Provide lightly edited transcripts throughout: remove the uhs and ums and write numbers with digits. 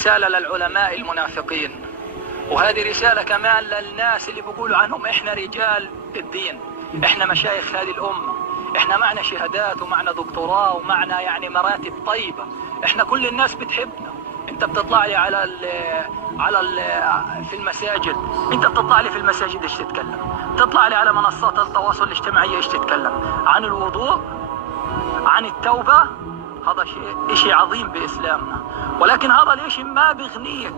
رسالة للعلماء المنافقين، وهذه رسالة كمان للناس اللي بيقولوا عنهم احنا رجال الدين، احنا مشايخ هذه الأمة، احنا معنا شهادات ومعنا دكتوراه ومعنا يعني مراتب طيبة، احنا كل الناس بتحبنا. انت بتطلع لي في المساجد، انت بتطلع لي في المساجد ايش تتكلم؟ تطلع لي على منصات التواصل الاجتماعي ايش تتكلم؟ عن الوضوء، عن التوبة. هذا شيء عظيم بإسلامنا، ولكن هذا الشيء ما بيغنيك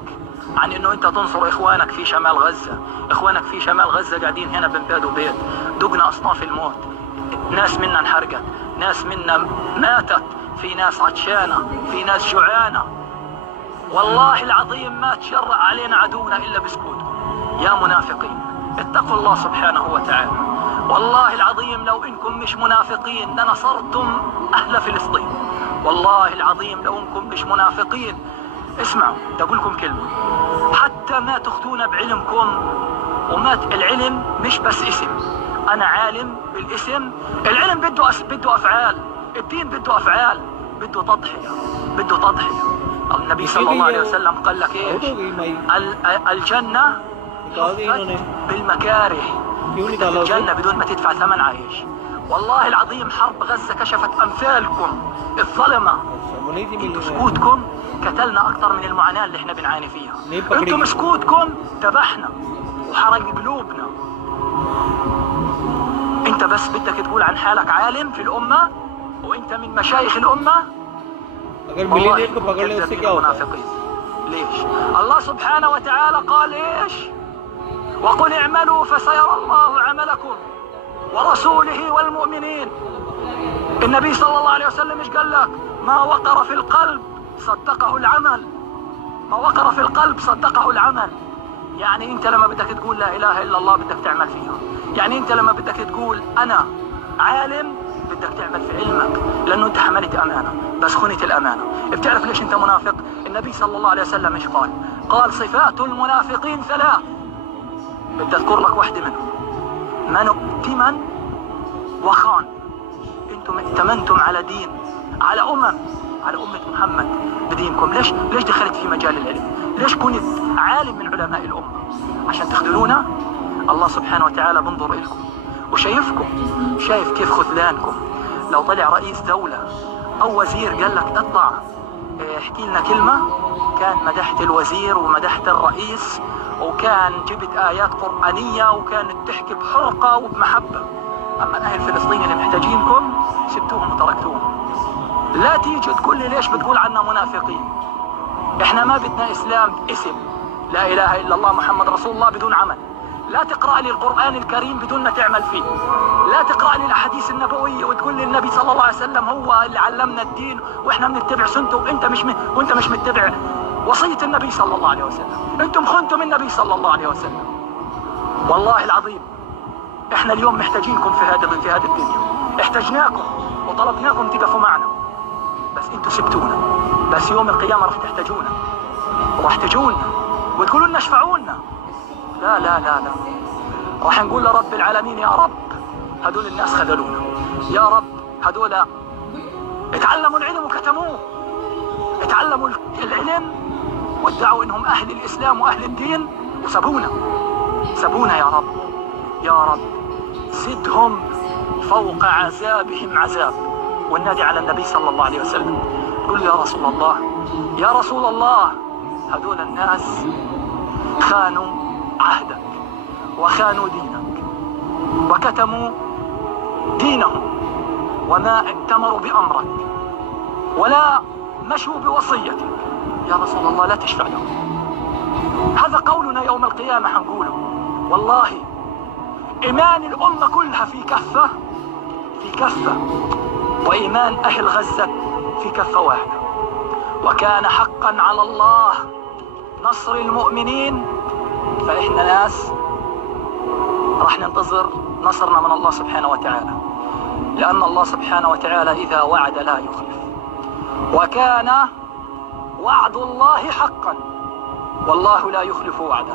عن انه انت تنصر اخوانك في شمال غزة. اخوانك في شمال غزة قاعدين هنا بين بيت وبيت، دقنا اصناف الموت، ناس منا انحرقت، ناس منا ماتت، في ناس عطشانة، في ناس جوعانة. والله العظيم ما تشرع علينا عدونا الا بسكوتكم يا منافقين. اتقوا الله سبحانه وتعالى. والله العظيم لو انكم مش منافقين لنصرتم اهل فلسطين. والله العظيم لو انكم مش منافقين. اسمعوا بدي اقول لكم كلمه، حتى ما تاخذونا بعلمكم، وما العلم مش بس اسم. انا عالم بالاسم، العلم بده افعال، الدين بده افعال، بده تضحيه، بده تضحيه. النبي صلى الله عليه وسلم قال لك ايش؟ الجنه حفت بالمكاره، الجنه بدون ما تدفع ثمن عايش. والله العظيم حرب غزه كشفت امثالكم الظلمه. انتوا سكوتكم قتلنا اكثر من المعاناه اللي احنا بنعاني فيها. انتم سكوتكم ذبحنا وحرق قلوبنا. انت بس بدك تقول عن حالك عالم في الامه وانت من مشايخ الامه. والله منافقين. ليش؟ الله سبحانه وتعالى قال ايش؟ وقل اعملوا فسيرى الله عملكم ورسوله والمؤمنين. النبي صلى الله عليه وسلم ايش قال لك؟ ما وقر في القلب صدقه العمل. ما وقر في القلب صدقه العمل. يعني انت لما بدك تقول لا اله الا الله بدك تعمل فيها. يعني انت لما بدك تقول انا عالم بدك تعمل في علمك، لانه انت حملت امانه بس خنت الامانه. بتعرف ليش انت منافق؟ النبي صلى الله عليه وسلم ايش قال؟ قال صفات المنافقين ثلاث، بدي اذكر لك واحده منهم. من ائتمن وخان. انتم ائتمنتم على دين، على أمة محمد بدينكم. ليش دخلت في مجال العلم؟ ليش كنت عالم من علماء الأمة؟ عشان تخذلونا؟ الله سبحانه وتعالى بنظر إلكم وشايفكم، شايف كيف خذلانكم. لو طلع رئيس دولة أو وزير قال لك اطلع احكي لنا كلمة، كان مدحت الوزير ومدحت الرئيس، وكان جبت آيات قرآنية وكانت تحكي بحرقة وبمحبة. أما أهل فلسطين اللي محتاجينكم سبتوهم وتركتوهم. لا تيجي تقول لي ليش بتقول عنا منافقين. احنا ما بدنا اسلام اسم، لا اله الا الله محمد رسول الله بدون عمل. لا تقرأ لي القرآن الكريم بدون ما تعمل فيه. لا تقرأ لي الاحاديث النبوية وتقول لي النبي صلى الله عليه وسلم هو اللي علمنا الدين واحنا بنتبع سنته وانت مش متبع وصية النبي صلى الله عليه وسلم. انتم خنتم النبي صلى الله عليه وسلم. والله العظيم احنا اليوم محتاجينكم في هذه الدنيا. احتاجناكم وطلبناكم تقفوا معنا، بس انتوا سبتونا. بس يوم القيامة راح تحتاجونا وراح تجونا وتقولوا لنا اشفعوا لنا. لا لا لا لا، راح نقول لرب العالمين يا رب هدول الناس خذلونا، يا رب هدول اتعلموا العلم وكتموه، اتعلموا العلم وادعوا انهم اهل الاسلام واهل الدين وسبونا يا رب. يا رب زدهم فوق عذابهم عذاب. والنادي على النبي صلى الله عليه وسلم قل يا رسول الله، يا رسول الله هدول الناس خانوا عهدك وخانوا دينك وكتموا دينهم وما ائتمروا بأمرك ولا مشوا بوصيتك. يا رسول الله لا تشفع لهم. هذا قولنا يوم القيامة حنقوله. والله إيمان الأمة كلها في كفة وإيمان أهل غزة في كفة واحدة. وكان حقا على الله نصر المؤمنين، فإحنا ناس راح ننتظر نصرنا من الله سبحانه وتعالى، لأن الله سبحانه وتعالى إذا وعد لا يخلف، وكان وعد الله حقا والله لا يخلف وعده.